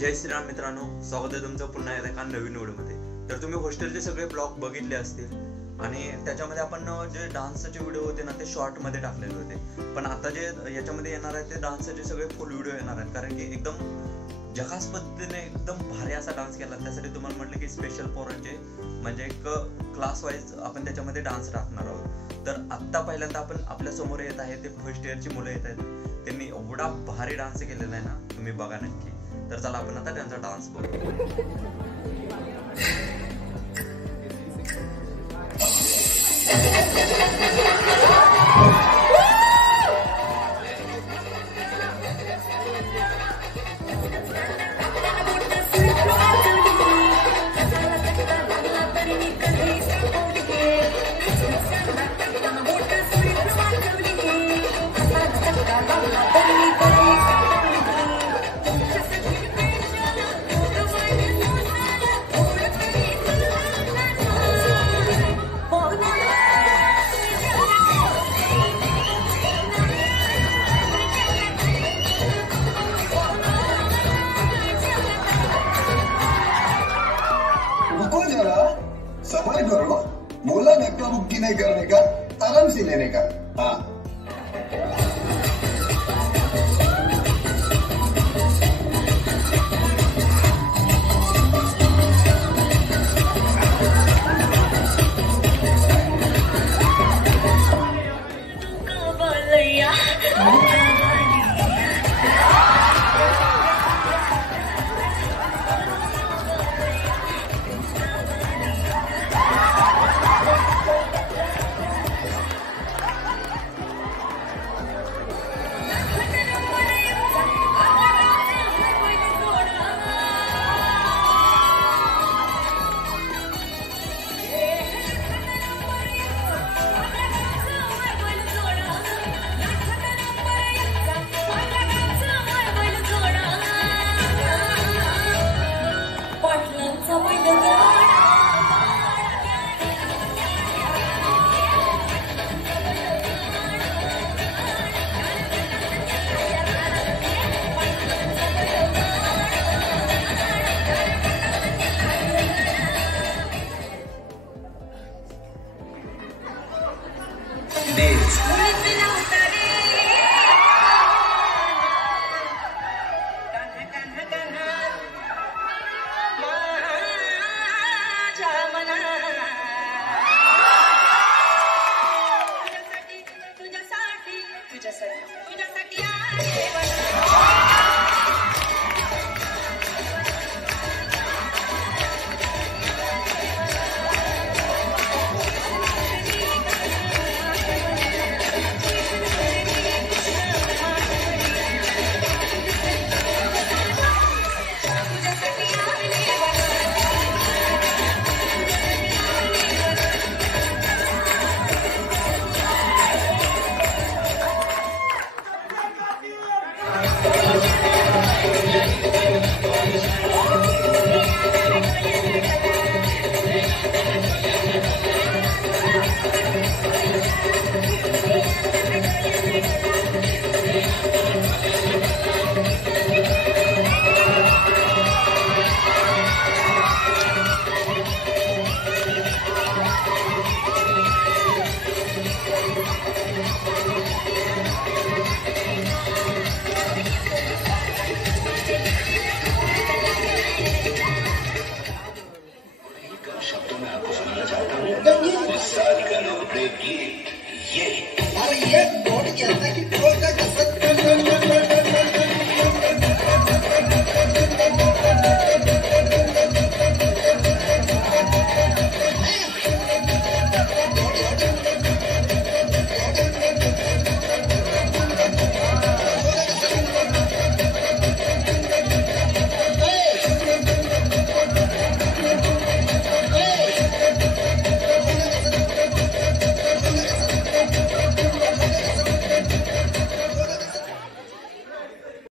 जय श्रीराम मित्रांनो, स्वागत आहे तुमचं पुन्हा एका नवीन व्हिडिओमध्ये. तर तुम्ही हॉस्टेलचे सगळे ब्लॉग बघितले असतील आणि त्याच्यामध्ये आपण जे डान्सचे व्हिडिओ होते ना ते शॉर्ट मध्ये टाकलेले होते. पण आता जे याच्यामध्ये येणार आहे ते डान्सचे सगळे फुल व्हिडिओ येणार आहेत, कारण की एकदम झकास पद्धतीने एकदम भारी असा डान्स केला. त्यासाठी तुम्हाला म्हटलं की स्पेशल पोरांचे म्हणजे एक क्लास वाईज आपण त्याच्यामध्ये डान्स टाकणार आहोत. तर आत्ता पहिल्यांदा आपण आपल्या समोर येत आहे ते फर्स्ट इयरची मुलं येत आहेत. त्यांनी एवढा भारी डान्स केलेला आहे ना, तुम्ही बघा नक्की. तर चला आपण आता त्यांचा डान्स बघू. सफाई करो, बोला धक्का मुक्की नहीं करने का, आराम से लेने का. हाँ.